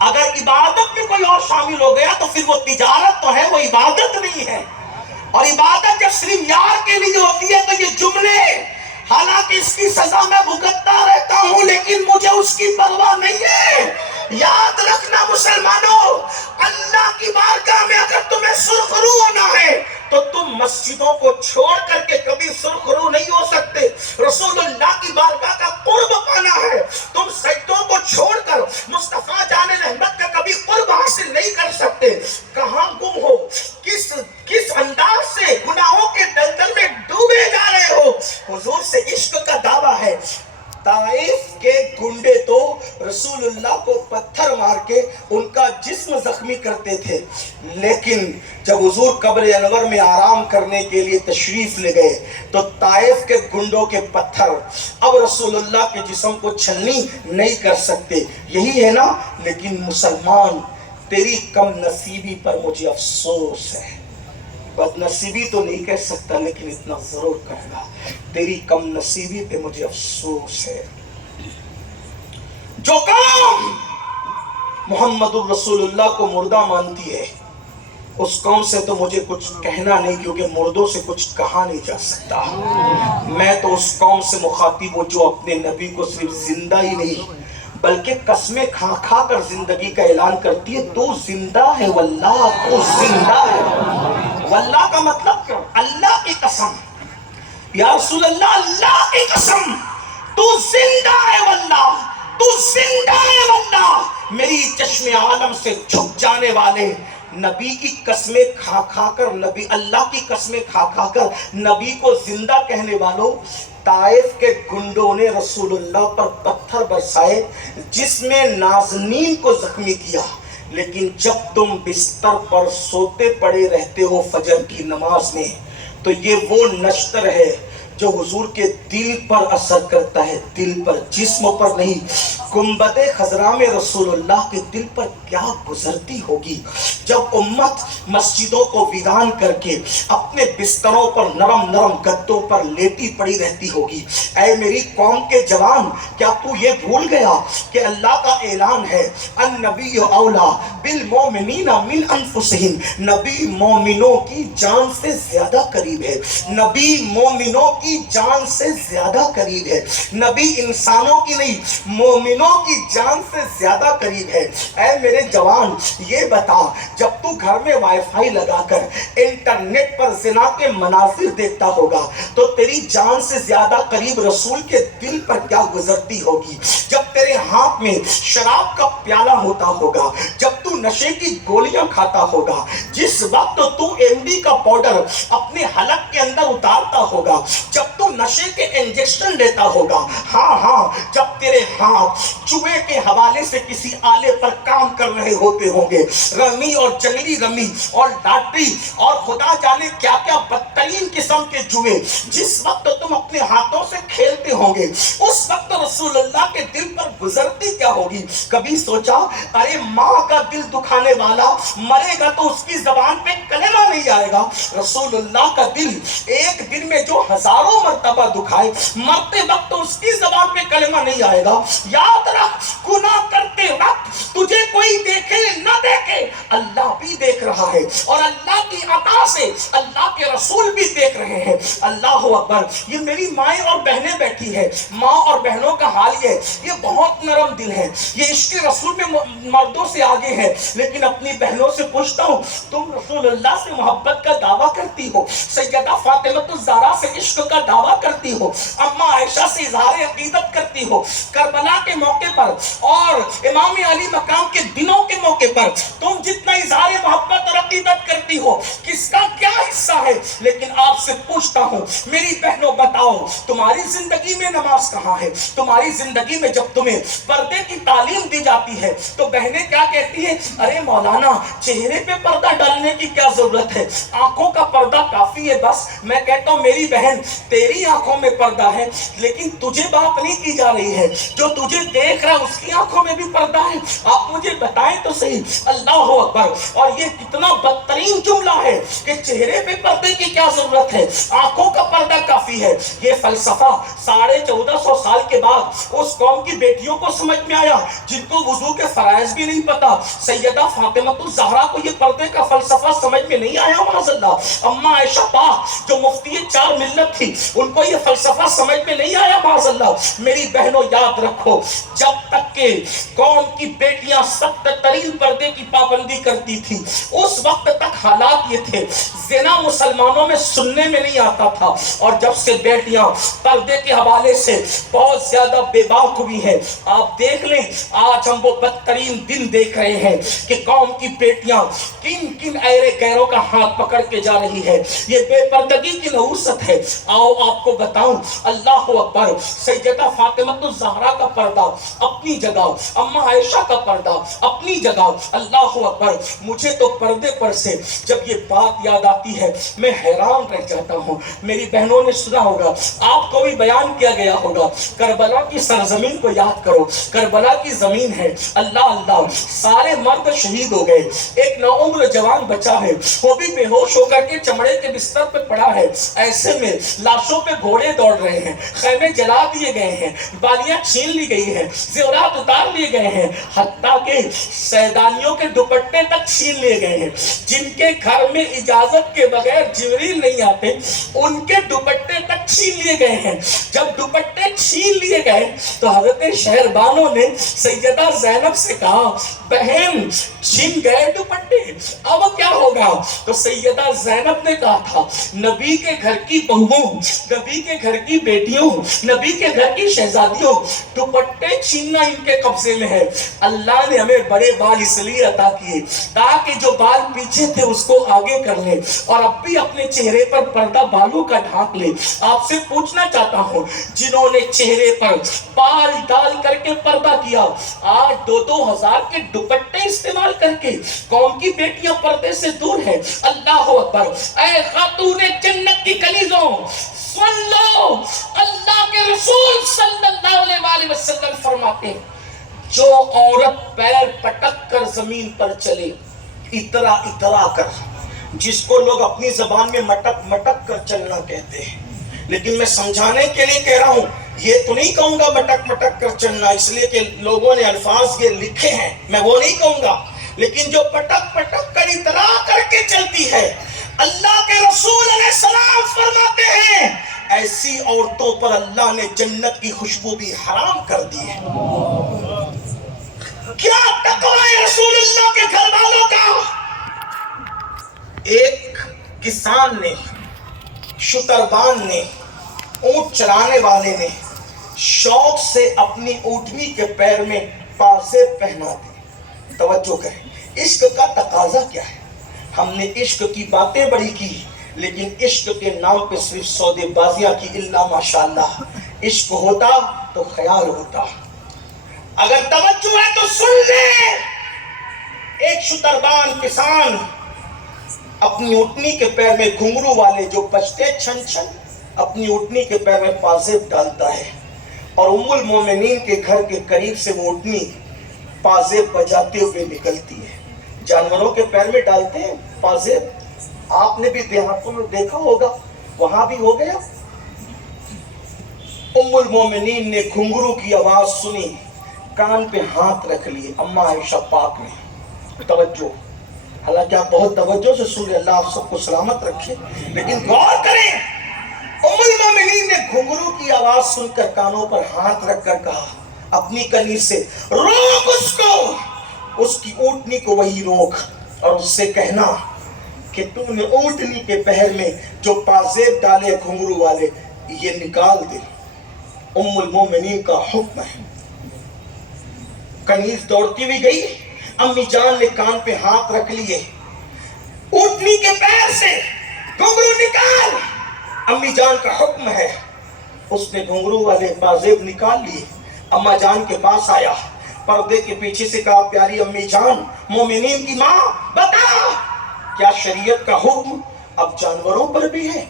اگر عبادت میں کوئی اور شامل ہو گیا تو پھر وہ تجارت تو ہے, وہ عبادت نہیں ہے. اور عبادت جب صرف یار کے لیے ہوتی ہے تو یہ جملے, حالانکہ اس کی سزا میں بھگتتا رہتا ہوں لیکن مجھے اس کی پرواہ نہیں ہے. یاد رکھنا مسلمانوں, اللہ کی بارگاہ میں اگر تمہیں سرخرو ہونا ہے تو تم مسجدوں کو چھوڑ کر کے کبھی سرخرو نہیں ہو سکتے. رسول اللہ کی بارگاہ کا قرب پانا ہے, تم سجدوں کو چھوڑ کر مصطفیٰ جان رحمت کا کبھی قرب حاصل نہیں کر سکتے. کہاں گم ہو, کس انداز سے گناہوں کے دلدل میں ڈوبے جا رہے ہو. حضور سے عشق کا دعویٰ ہے. طائف کے گنڈے تو رسول اللہ کو پتھر مار کے ان کا جسم زخمی کرتے تھے, لیکن جب حضور قبر انور میں آرام کرنے کے لیے تشریف لے گئے تو طائف کے گنڈوں کے پتھر اب رسول اللہ کے جسم کو چھلنی نہیں کر سکتے. یہی ہے نا. لیکن مسلمان, تیری کم نصیبی پر مجھے افسوس ہے. بد نصیبی تو نہیں کہہ سکتا لیکن اتنا ضرور کہوں گا, تیری کم نصیبی پہ مجھے افسوس ہے. جو قوم محمد الرسول اللہ کو مردہ مانتی ہے اس قوم سے تو مجھے کچھ کہنا نہیں, کیونکہ مردوں سے کچھ کہا نہیں جا سکتا. میں تو اس قوم سے مخاطب ہوں جو اپنے نبی کو صرف زندہ ہی نہیں بلکہ قسمیں کھا کھا کر زندگی کا اعلان کرتی ہے. تو زندہ ہے واللہ, تو زندہ ہے. واللہ کا مطلب کیا؟ اللہ کی قسم. یا رسول اللہ, اللہ کی قسم تو زندہ ہے واللہ, تو زندہ ہے واللہ. میری چشم عالم سے جھک جانے والے نبی کی قسمیں کھا کھا کر, نبی اللہ کی قسمیں کھا کھا کر نبی کو زندہ کہنے والوں, طائف کے گنڈوں نے رسول اللہ پر پتھر برسائے جس میں نازنین کو زخمی کیا. لیکن جب تم بستر پر سوتے پڑے رہتے ہو فجر کی نماز میں تو یہ وہ نشتر ہے جو حضور کے دل پر اثر کرتا ہے, دل پر, جسم پر نہیں. گنبد خضرا میں رسول اللہ کے دل پر کیا گزرتی ہوگی جب امت مسجدوں کو ویران کر کے اپنے بستروں پر نرم نرم گدوں پر لیٹی پڑی رہتی ہوگی. اے میری قوم کے جوان, کیا تو یہ بھول گیا کہ اللہ کا اعلان ہے النبی اولا بالمومنین من انفسہم, نبی مومنوں کی جان سے زیادہ قریب ہے. نبی مومنوں کی جان سے زیادہ قریب ہے. نبی انسانوں کی نہیں, مومنوں کی جان سے زیادہ قریب ہے. اے میرے جوان, یہ بتا, جب تو گھر میں وائی فائی لگا کر انٹرنیٹ پر زنا کے مناظر دیکھتا ہوگا تو تیری جان سے زیادہ قریب رسول کے دل پر کیا گزرتی ہوگی. جب تیرے ہاتھ میں شراب کا پیالہ ہوتا ہوگا, جب تو نشے کی گولیاں کھاتا ہوگا, جس وقت تو ایم ڈی کا پاؤڈر اپنے حلق کے اندر اتارتا ہوگا, جب تو نشے کے انجیکشن لیتا ہوگا، ہاں ہاں، جب تیرے ہاتھ جوئے کے حوالے سے کسی آلے پر کام کر رہے ہوتے ہوں گے، رمی اور جنگلی رمی اور لاٹری اور خدا جانے کیا کیا بدترین قسم کے جوئے جس وقت تم اپنے ہاتھوں سے کھیلتے ہوں گے، اس وقت رسول اللہ کے دل پر گزرتی کیا ہوگی؟ کبھی سوچا ارے ماں کا دل دکھانے والا مرے گا تو اس کی زبان پہ کلمہ نہیں آئے گا؟ رسول اللہ کا دل ایک دن میں جو ہزاروں مرتبہ دکھائے، مرتے وقت تو اس کی زبان پہ کلمہ نہیں آئے گا۔ یاد رکھ، گناہ کرتے وقت تجھے کوئی دیکھے نہ دیکھے، اللہ بھی دیکھ رہا ہے، اور اللہ کی عطا سے اللہ کے رسول بھی دیکھ رہے ہیں۔ اللہ اکبر۔ یہ میری مائیں اور بہنیں بیٹھی ہے، ماں اور بہنوں کا حال یہ بہت نرم دل ہے، یہ عشق رسول میں مردوں سے آگے ہے، لیکن اپنی بہنوں سے پوچھتا ہوں، تم رسول اللہ سے محبت کا دعویٰ کرتی ہو، سیدہ فاطمہ الزہرا سے عشق کا دعویٰ کرتی ہو، اماں عائشہ سے اظہار عقیدت کرتی ہو، کربلا کے موقع پر اور امام علی مقام کے دنوں کے موقع پر تم جتنا اظہار محبت اور عقیدت کرتی ہو، کس کا کیا حصہ ہے؟ لیکن آپ سے پوچھتا ہوں میری بہنوں، بتاؤ تمہاری زندگی میں نماز کہاں ہے؟ تمہاری زندگی میں جب تمہیں پردے کی تعلیم دی جاتی ہے تو بہنیں کیا کہتی ہیں؟ ارے مولانا، چہرے پہ پردہ ڈالنے کی کیا ضرورت ہے؟ آنکھوں کا پردہ کافی ہے بس۔ میں کہتا ہوں میری بہن، تیری آنکھوں میں پردہ ہے لیکن تجھے بات نہیں کی جا رہی ہے، جو تجھے دیکھ رہا ہے اس کی آنکھوں میں بھی پردہ ہے۔ آپ مجھے بتائیں تو صحیح۔ اللہ اکبر۔ اور یہ کتنا بدترین جملہ ہے کہ چہرے پہ پردے کی کیا ضرورت ہے، آنکھوں کا پردہ کافی ہے۔ یہ فلسفہ 1450 سال کے بعد اس قوم کی بیٹیوں کو سمجھ میں آیا جن کو وضو کے فرائض بھی نہیں پتا۔ سیدہ فاطمہ الزہرا کو یہ پردے کا فلسفہ سمجھ میں نہیں آیا، معاذ اللہ۔ اماں عائشہ پاک جو مفتی چار ملت تھی، ان کو یہ فلسفہ سمجھ میں نہیں آیا، معاذ اللہ۔ میری بہنوں یاد رکھو، جب تک کہ قوم کی بیٹیاں سخت ترین پردے کی پابندی کرتی تھی، اس وقت تک حالات یہ تھے، زنا مسلمانوں میں سننے میں نہیں آتا تھا، اور جب سے بیٹیاں پردے کے حوالے سے بہت زیادہ بے باک ہوئی ہیں، آپ دیکھ لیں آج ہم وہ بدترین دن دیکھ رہے ہیں کہ قوم کی بیٹیاں کن کن ایرے غیروں کا ہاتھ پکڑ کے جا رہی ہے۔ یہ بے پردگی کی نحوست ہے۔ آؤ آپ کو بتاؤں، اللہ اکبر، سیدہ فاطمہ الزہرا کا پردہ اپنی جگہ، اماں عائشہ کا پردہ اپنی جگہ۔ اللہ اکبر۔ مجھے تو پردے پر سے جب یہ بات یاد آتی ہے میں حیران رہ جاتا ہوں۔ میری بہنوں نے سنا ہوگا، آپ کو بھی بیان کیا گیا ہوگا، کربلا کی سرزمین کو یاد کرو۔ کربلا کی زمین ہے، اللہ اللہ، سارے مرد شہید ہو گئے، ایک نوعمر جوان بچا ہے، وہ بھی بے ہوش ہو کر کے چمڑے کے بستر پہ پڑا ہے۔ ایسے میں لاشوں پہ گھوڑے دوڑ رہے ہیں، خیمے جلا دیے گئے ہیں، بالیاں چھین لی گئی ہیں، زیورات اتار لیے گئے ہیں، حتیٰ کہ سیدانیوں کے دوپٹے تک چھین لیے گئے ہیں۔ جن کے گھر میں اجازت کے بغیر جبریل نہیں آتے، ان کے دوپٹے تک چھین لیے گئے ہیں۔ جب دوپٹے چھین لیے گئے تو حضرت شہربانوں نے سیدہ زینب سے کہا، بہن چھن گئے دوپٹے، اب کیا ہوگا؟ تو سیدہ زینب نے کہا تھا، نبی کے گھر کی بہوؤں، نبی کے گھر کی بیٹیوں، نبی کے گھر کی شہزادیوں، دوپٹے چھیننا ان کے قبضے میں ہے۔ اللہ نے ہمیں بڑے بال اس لیے عطا کیے تاکہ جو بال پیچھے تھے اس کو آگے کر لیں، اور اب بھی اپنے چہرے پر پردہ بالوں کا ڈھانک لے۔ آپ سے پوچھنا چاہتا ہوں، جنہوں نے چہرے پر بال ڈال کر کے پردہ کیا، آج 2,000 کے دوپٹے استعمال کر کے قوم کی بیٹیاں پردے سے دور ہیں۔ اللہ اکبر۔ اے خاتون جنت کی کنیزوں، سن لو، اللہ کے رسول صلی اللہ علیہ وسلم فرماتے ہیں، جو عورت پیر پٹک کر زمین پر چلے، اترا اترا کر، جس کو لوگ اپنی زبان میں مٹک مٹک کر چلنا کہتے ہیں، لیکن میں سمجھانے کے لیے کہہ رہا ہوں، یہ تو نہیں کہوں گا مٹک مٹک کر چلنا، اس لیے کہ لوگوں نے الفاظ یہ لکھے ہیں، میں وہ نہیں کہوں گا، لیکن جو پٹک پٹک کر اترا کر کے چلتی ہے، اللہ کے رسول علیہ السلام فرماتے ہیں ایسی عورتوں پر اللہ نے جنت کی خوشبو بھی حرام کر دی ہے۔ کیا تقوی ہے رسول اللہ کے گھر والوں کا؟ ایک کسان نے، شتربان نے، اونٹ چرانے والے نے شوق سے اپنی اونٹنی کے پیر میں پاسے پہنا دی۔ توجہ کریں، عشق کا تقاضا کیا ہے؟ ہم نے عشق کی باتیں بڑی کی، لیکن عشق کے نام پہ صرف سودے بازیاں کی اللہ ماشاءاللہ. عشق ہوتا تو خیال ہوتا. اگر توجہ ہے تو سن لے. ایک شتربان کسان اپنی اٹھنی کے پیر میں گھنگرو والے جو بجتے چھن چھن اپنی اٹھنی کے پیر میں پازیب ڈالتا ہے اور ام المومنین کے گھر کے قریب سے وہ اٹھنی پازیب بجاتے ہوئے نکلتی ہے. جانوروں کے پیر میں ڈالتے ہیں پازیب. آپ نے بھی دیہاتوں میں دیکھا ہوگا, وہاں بھی ہو گیا. ام المومنین نے گھنگرو کی آواز سنی, کان پہ ہاتھ رکھ لیے. اما عائشہ پاک نے توجہ, حالانکہ آپ بہت توجہ سے سن رہے, اللہ آپ سب کو سلامت رکھے, لیکن غور کریں. ام المومنین نے گھنگرو کی آواز سن کر کانوں پر ہاتھ رکھ کر کہا اپنی کنی سے, روک اس کو, اس کی اونٹنی کو وہی روک, اور اس سے کہنا کہ تم نے اونٹنی کے پہر میں جو پازیب ڈالے گھنگرو والے یہ نکال دے. ام المومنین کا حکم ہے. کنیز دوڑتی بھی گئی. امی جان نے کان پہ ہاتھ رکھ لیے, اونٹنی کے پیر سے گھنگرو نکال. امی جان کا حکم ہے. اس نے گھنگرو والے پازیب نکال لیے. اما جان کے پاس آیا, پردے کے پیچھے سے کہا پیاری امی جان, مومنین کی ماں, بتا کیا شریعت کا حکم اب جانوروں پر بھی ہے؟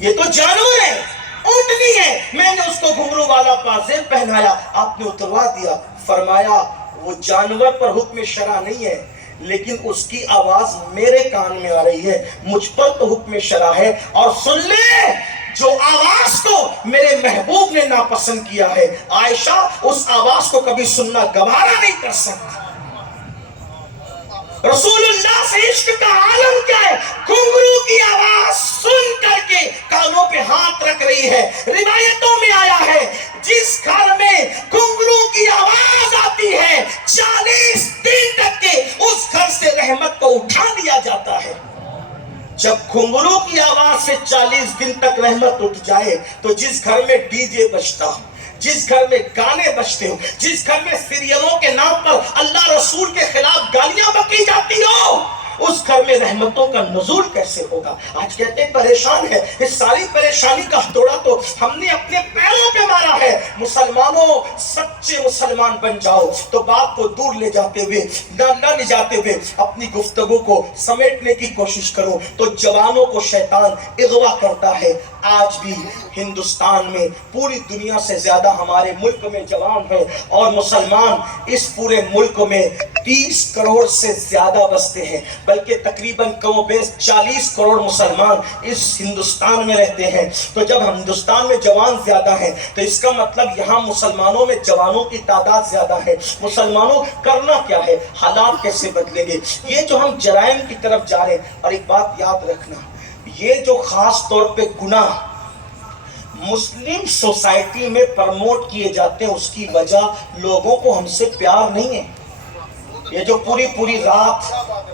یہ تو جانور ہے, اونٹنی ہے, میں نے اس کو گھنگرو والا پازیب پہنایا, آپ نے اتروا دیا. فرمایا وہ جانور پر حکم شرع نہیں ہے, لیکن اس کی آواز میرے کان میں آ رہی ہے, مجھ پر تو حکم شرع ہے. اور سن لے, جو آواز کو میرے محبوب نے ناپسند کیا ہے, عائشہ اس آواز کو کبھی سننا گوارا نہیں کر سکتی. رسول اللہ سے عشق کا عالم کیا ہے؟ گھنگرو کی آواز سن کر کے کانوں پہ ہاتھ رکھ رہی ہے. روایتوں میں آیا ہے جس گھر میں گھنگرو کی آواز آتی ہے 40 دن تک کے اس گھر سے رحمت کو اٹھا لیا جاتا ہے. جب گھنگرو کی آواز سے 40 دن تک رحمت اٹھ جائے تو جس گھر میں ڈی جے بجتا ہو, جس گھر میں گانے بجتے ہو, جس گھر میں سیریلوں کے نام پر اللہ رسول کے خلاف گالیاں بکی جاتی ہو, اس گھر میں رحمتوں کا نزول کیسے ہوگا؟ آج کہتے ہیں پریشان ہے. اس ساری پریشانی کا ہتھوڑا تو ہم نے اپنے پیروں پہ مارا ہے. مسلمانوں, سچے مسلمان بن جاؤ. تو بات کو دور لے جاتے ہوئے, نہ لے جاتے ہوئے اپنی گفتگو کو سمیٹنے کی کوشش کرو تو جوانوں کو شیطان اغوا کرتا ہے. آج بھی ہندوستان میں پوری دنیا سے زیادہ ہمارے ملک میں جوان ہیں, اور مسلمان اس پورے ملک میں 30 کروڑ سے زیادہ بستے ہیں, بلکہ تقریباً کم و بیش 40 کروڑ مسلمان اس ہندوستان میں رہتے ہیں. تو جب ہندوستان میں جوان زیادہ ہیں تو اس کا مطلب یہاں مسلمانوں میں جوانوں کی تعداد زیادہ ہے. مسلمانوں کرنا کیا ہے, حالات کیسے بدلیں گے؟ یہ جو ہم جرائم کی طرف جا رہے ہیں, اور ایک بات یاد رکھنا, یہ جو خاص طور پہ گناہ مسلم سوسائٹی میں پرموٹ کیے جاتے ہیں, اس کی وجہ لوگوں کو ہم سے پیار نہیں ہے. یہ جو پوری رات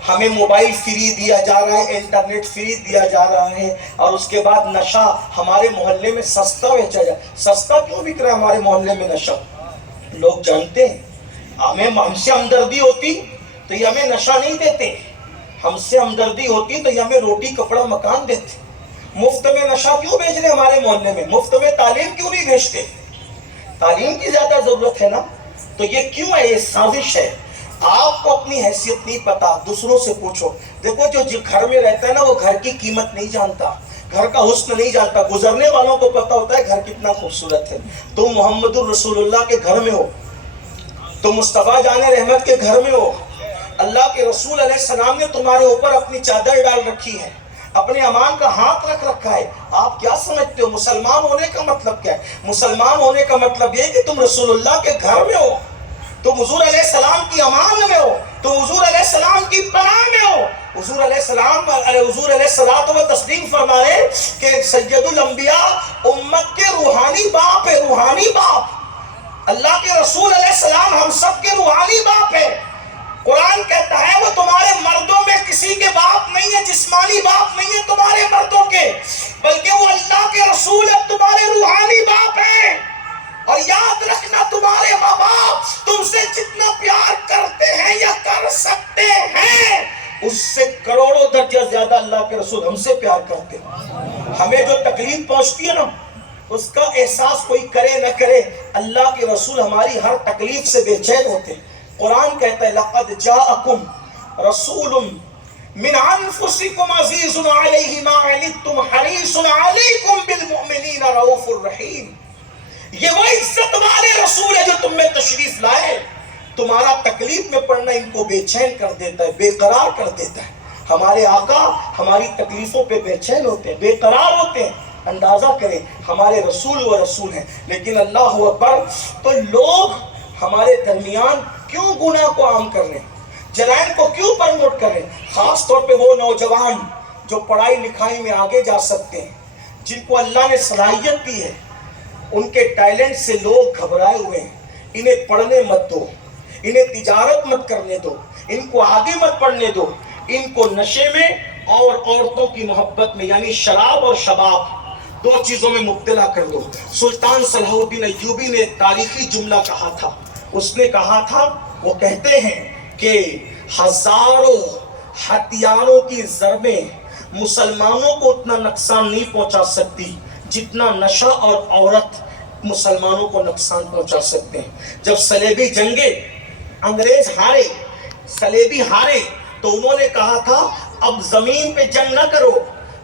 ہمیں موبائل فری دیا جا رہا ہے, انٹرنیٹ فری دیا جا رہا ہے, اور اس کے بعد نشہ ہمارے محلے میں سستا بیچا جائے. سستا کیوں بک رہا ہے ہمارے محلے میں نشہ؟ لوگ جانتے ہیں, ہم سے ہمدردی ہوتی تو یہ ہمیں نشہ نہیں دیتے, ہم سے ہمدردی ہوتی تو یہ ہمیں روٹی کپڑا مکان دیتے. مفت میں نشہ کیوں بیچ رہے ہمارے محلے میں؟ مفت میں تعلیم کیوں نہیں بھیجتے؟ تعلیم کی زیادہ ضرورت ہے نا. تو یہ کیوں ہے؟ یہ سازش ہے. آپ کو اپنی حیثیت نہیں پتا, دوسروں سے پوچھو. دیکھو جو گھر میں رہتا ہے نا, وہ گھر کی قیمت نہیں جانتا, گھر کا حسن نہیں جانتا. گزرنے والوں کو پتا ہوتا ہے گھر کتنا خوبصورت ہے. تم محمد الرسول اللہ کے گھر میں ہو, تم مصطفیٰ جان رحمت کے گھر میں ہو, اللہ کے رسول علیہ السلام نے تمہارے اوپر اپنی چادر ڈال رکھی ہے, اپنے امان کا ہاتھ رکھ رکھا ہے. آپ کیا سمجھتے ہو مسلمان ہونے کا مطلب کیا ہے؟ مسلمان ہونے کا مطلب یہ کہ تم رسول اللہ کے گھر میں ہو, تم حضور علیہ السلام کی امان میں ہو, تم حضور علیہ السلام کی پناہ میں ہو. حضور علیہ السلام حضور علیہ الصلوۃ و تسلیم فرمائے کہ سید الانبیاء امت کے روحانی باپ ہے, روحانی باپ. اللہ کے رسول علیہ السلام ہم سب کے روحانی باپ ہے. قرآن کہتا ہے وہ تمہارے مردوں میں کسی کے باپ نہیں ہے, جسمانی باپ نہیں ہے تمہارے مردوں کے, بلکہ وہ اللہ کے رسول ہے, تمہارے روحانی باپ ہیں. اور یاد رکھنا, تمہارے ماں باپ تم سے جتنا پیار کرتے ہیں یا کر سکتے ہیں, اس سے کروڑوں درجے زیادہ اللہ کے رسول ہم سے پیار کرتے ہیں. ہمیں جو تکلیف پہنچتی ہے نا اس کا احساس کوئی کرے نہ کرے، اللہ کے رسول ہماری ہر تکلیف سے بے چین ہوتے ہیں. قرآن کہتا ہے لقد جاءکم رسول من انفسکم عزیز علیہ ما عنتم حریص علیکم بالمؤمنین رؤوف الرحیم. یہ وہ عزت والے رسول ہے جو تم میں تشریف لائے، تمہارا تکلیف میں پڑنا ان کو بے چین کر دیتا ہے، بے قرار کر دیتا ہے. ہمارے آقا ہماری تکلیفوں پہ بے چین ہوتے ہیں، بے قرار ہوتے ہیں. اندازہ کریں ہمارے رسول و رسول ہیں، لیکن اللہ اکبر تو لوگ ہمارے درمیان کیوں گناہ کو عام کر رہے ہیں، جرائم کو کیوں پرموٹ کر رہے ہیں. خاص طور پہ وہ نوجوان جو پڑھائی لکھائی میں آگے جا سکتے ہیں، جن کو اللہ نے صلاحیت دی ہے، ان کے ٹیلنٹ سے لوگ گھبرائے ہوئے ہیں. انہیں پڑھنے مت دو، انہیں تجارت مت کرنے دو، ان کو آگے مت پڑھنے دو، ان کو نشے میں اور عورتوں کی محبت میں یعنی شراب اور شباب دو چیزوں میں مبتلا کر دو. سلطان صلاح الدین ایوبی نے ایک تاریخی جملہ کہا تھا. اس نے کہا تھا، وہ کہتے ہیں کہ ہزاروں ہتھیاروں کی ضربیں مسلمانوں کو اتنا نقصان نہیں پہنچا سکتی جتنا نشہ اور عورت مسلمانوں کو نقصان پہنچا سکتے ہیں. جب صلیبی جنگیں انگریز ہارے، صلیبی ہارے، تو انہوں نے کہا تھا اب زمین پہ جنگ نہ کرو،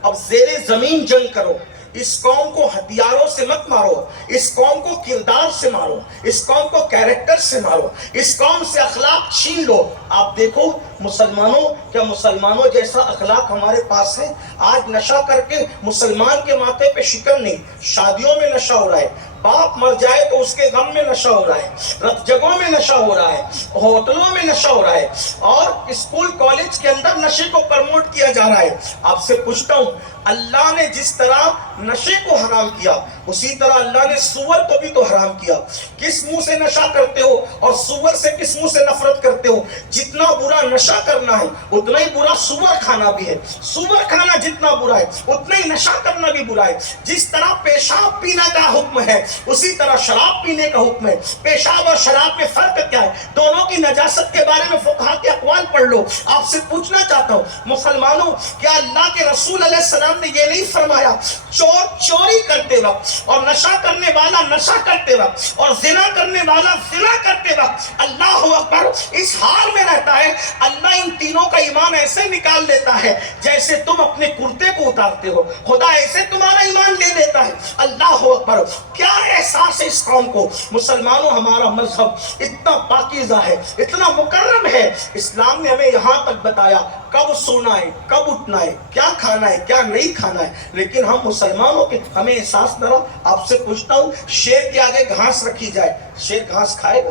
اب زیر زمین جنگ کرو. اس قوم کو ہتھیاروں سے مت مارو، اس قوم کو کردار سے مارو، اس قوم کو کیریکٹر سے مارو، اس قوم سے اخلاق چھین لو. آپ دیکھو مسلمانوں، کیا مسلمانوں جیسا اخلاق ہمارے پاس ہے؟ آج نشہ کر کے مسلمان کے ماتھے پہ شکن نہیں، شادیوں میں نشہ ہو رہا ہے، باپ مر جائے تو اس کے غم میں نشہ ہو رہا ہے، رت جگہوں میں نشہ ہو رہا ہے، ہوٹلوں میں نشہ ہو رہا ہے، اور اسکول کالج کے اندر نشے کو پرموٹ کیا جا رہا ہے. آپ سے پوچھتا ہوں، اللہ نے جس طرح نشے کو حرام کیا اسی طرح اللہ نے سور کو بھی تو حرام کیا. کس منہ سے نشہ کرتے ہو اور سور سے کس منہ سے نفرت کرتے ہو؟ جتنا برا نشہ کرنا ہے اتنا ہی برا سور کھانا بھی ہے. سور کھانا جتنا برا ہے اتنا ہی نشہ کرنا بھی برا ہے. جس طرح پیشاب پینا کا حکم ہے اسی طرح شراب پینے کا حکم ہے. پیشاب اور شراب میں فرق کیا ہے؟ دونوں کی نجاست کے بارے میں فقہا کے اقوال پڑھ لو. آپ سے پوچھنا چاہتا ہوں مسلمانوں، کیا اللہ کے رسول علیہ السلام نے یہ نہیں فرمایا چور چوری کرتے وقت اور نشہ کرنے والا نشہ کرتے وقت اور زنا کرنے والا زنا کرتے وقت اللہ اکبر اس حال میں رہتا ہے؟ اللہ ان تینوں کا ایمان ایسے نکال لیتا ہے جیسے تم اپنے کرتے کو اتارتے ہو، خدا ایسے تمہارا ایمان لے لیتا ہے. اللہ اکبر، کیا احساس ہے اس قوم کو؟ مسلمانوں، ہمارا مذہب اتنا پاکیزہ ہے، اتنا مکرم ہے. اسلام نے ہمیں یہاں تک بتایا کب سونا ہے، کب اٹھنا ہے، کیا کھانا ہے، کیا نہیں کھانا ہے. لیکن ہم مسلمانوں کے ہمیں احساس نہ رہا. آپ سے پوچھتا ہوں، شیر کے آگے گھاس رکھی جائے، شیر گھاس کھائے گا؟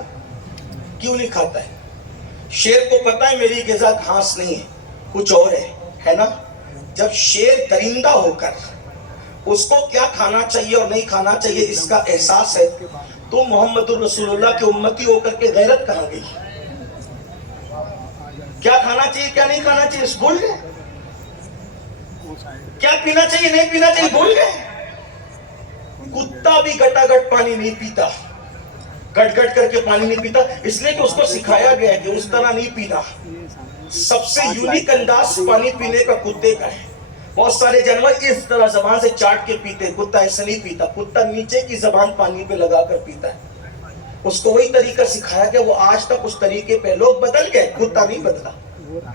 کیوں نہیں کھاتا ہے؟ شیر کو پتا ہے میری غذا گھاس نہیں ہے، کچھ اور ہے نا. جب شیر درندہ ہو کر اس کو کیا کھانا چاہیے اور نہیں کھانا چاہیے اس کا احساس ہے، تو محمد الرسول اللہ کے امتی ہو کر کے غیرت کہاں گئی؟ کیا کھانا چاہیے کیا نہیں کھانا چاہیے اس بھول گئے؟ کیا پینا چاہیے نہیں پینا چاہیے بھول گئے؟ کتا بھی گٹا گٹ پانی نہیں پیتا، گٹ گٹ کر کے پانی نہیں پیتا، اس لیے کہ اس کو سکھایا گیا ہے کہ اس طرح نہیں پینا. سب سے یونیک انداز پانی پینے کا کتے کا ہے. بہت سارے جانور اس طرح زبان سے چاٹ کے پیتے، کتا ایسا نہیں پیتا. کتا نیچے کی زبان پانی پہ لگا کر پیتا ہے. اس کو وہی طریقہ سکھایا گیا، وہ آج تک اس طریقے پہ. لوگ بدل گئے، کتا نہیں بدلا،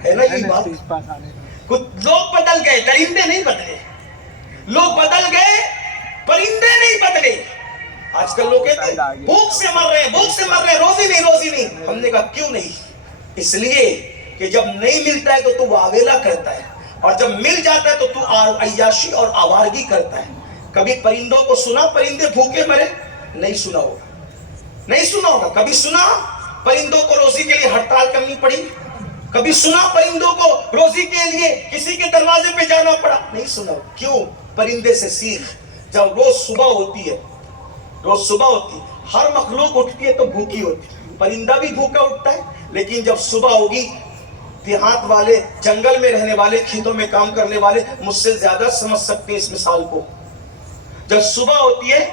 ہے نا یہ بات. لوگ بدل گئے، درندے نہیں بدلے. لوگ بدل گئے، پرندے نہیں بدلے. آج کل لوگ کہتے ہیں بھوک سے مر رہے، بھوک سے مر رہے، روزی نہیں روزی نہیں. ہم نے کہا کیوں نہیں؟ اس لیے کہ جب نہیں ملتا ہے تو تو واویلا کرتا ہے، اور جب مل جاتا ہے تو تو عیاشی اور آوارگی کرتا ہے. کبھی پرندوں کو سنا پرندے بھوکے مرے؟ نہیں سنا ہوگا، نہیں سنا ہوگا. کبھی سنا پرندوں کو روزی کے لیے ہڑتال کرنی پڑی؟ کبھی سنا پرندوں کو روزی کے لیے کسی کے دروازے پہ جانا پڑا؟ نہیں سنا. کیوں؟ پرندے سے سیکھ. جب روز صبح ہوتی ہے، روز صبح ہوتی ہے، ہر مخلوق اٹھتی ہے تو بھوکی ہوتی ہے. پرندہ بھی بھوکا اٹھتا ہے، لیکن جب صبح ہوگی، دیہات والے، جنگل میں رہنے والے، کھیتوں میں کام کرنے والے مجھ سے زیادہ سمجھ سکتے ہیں اس مثال کو. جب صبح ہوتی ہے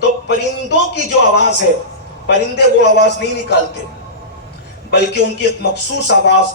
تو پرندوں کی جو آواز ہے، پرندے وہ آواز نہیں نکالتے، بلکہ ان کی ایک مخصوص آواز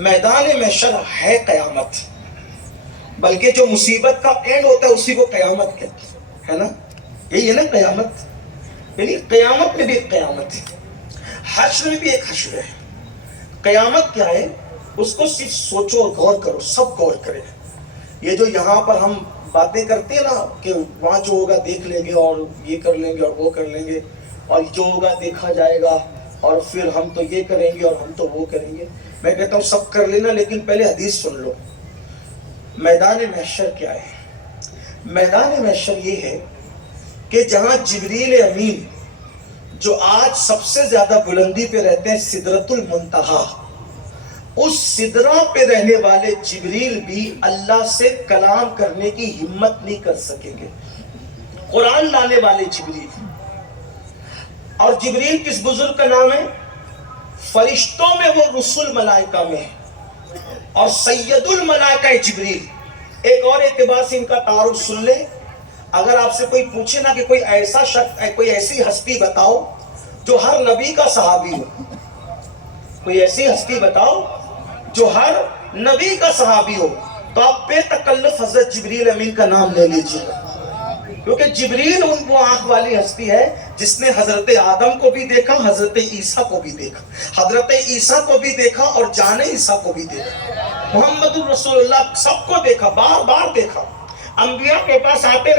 میدان محشر ہے قیامت، بلکہ جو مصیبت کا اینڈ ہوتا ہے اسی کو قیامت کہتے ہیں، ہے نا؟ یہی ہے نا قیامت، یعنی قیامت میں بھی ایک قیامت ہے، حشر میں بھی ایک حشر ہے۔ قیامت کیا ہے اس کو صرف سوچو اور غور کرو، سب غور کریں۔ یہ جو یہاں پر ہم باتیں کرتے ہیں نا کہ وہاں جو ہوگا دیکھ لیں گے اور یہ کر لیں گے اور وہ کر لیں گے اور جو ہوگا دیکھا جائے گا اور پھر ہم تو یہ کریں گے اور ہم تو وہ کریں گے، میں کہتا ہوں سب کر لینا، لیکن پہلے حدیث سن لو۔ میدان محشر کیا ہے؟ میدان محشر یہ ہے کہ جہاں جبریل امین جو آج سب سے زیادہ بلندی پہ رہتے ہیں سدرۃ المنتہا، اس سدرہ پہ رہنے والے جبریل بھی اللہ سے کلام کرنے کی ہمت نہیں کر سکیں گے۔ قرآن لانے والے جبریل، اور جبریل کس بزرگ کا نام ہے؟ فرشتوں میں وہ رسول ملائکہ میں ہے، اور سید الملائکہ جبریل۔ ایک اور اعتبار سے ان کا تعارف سن لیں، اگر آپ سے کوئی پوچھے نا کہ کوئی ایسا شخص، کوئی ایسی ہستی بتاؤ جو ہر نبی کا صحابی ہو، کوئی ایسی ہستی بتاؤ جو ہر نبی کا صحابی ہو، تو آپ بے تکلف حضرت جبریل امین کا نام لے لیجیے، کیونکہ جبریل ان وہ آنکھ والی ہستی ہے جس نے حضرت آدم کو بھی دیکھا، حضرت عیسیٰ کو بھی دیکھا، حضرت عیسیٰ کو بھی دیکھا اور جان عیسیٰ کو بھی دیکھا، محمد الرسول اللہ سب کو دیکھا، بار بار دیکھا، انبیاء کے پاس آتے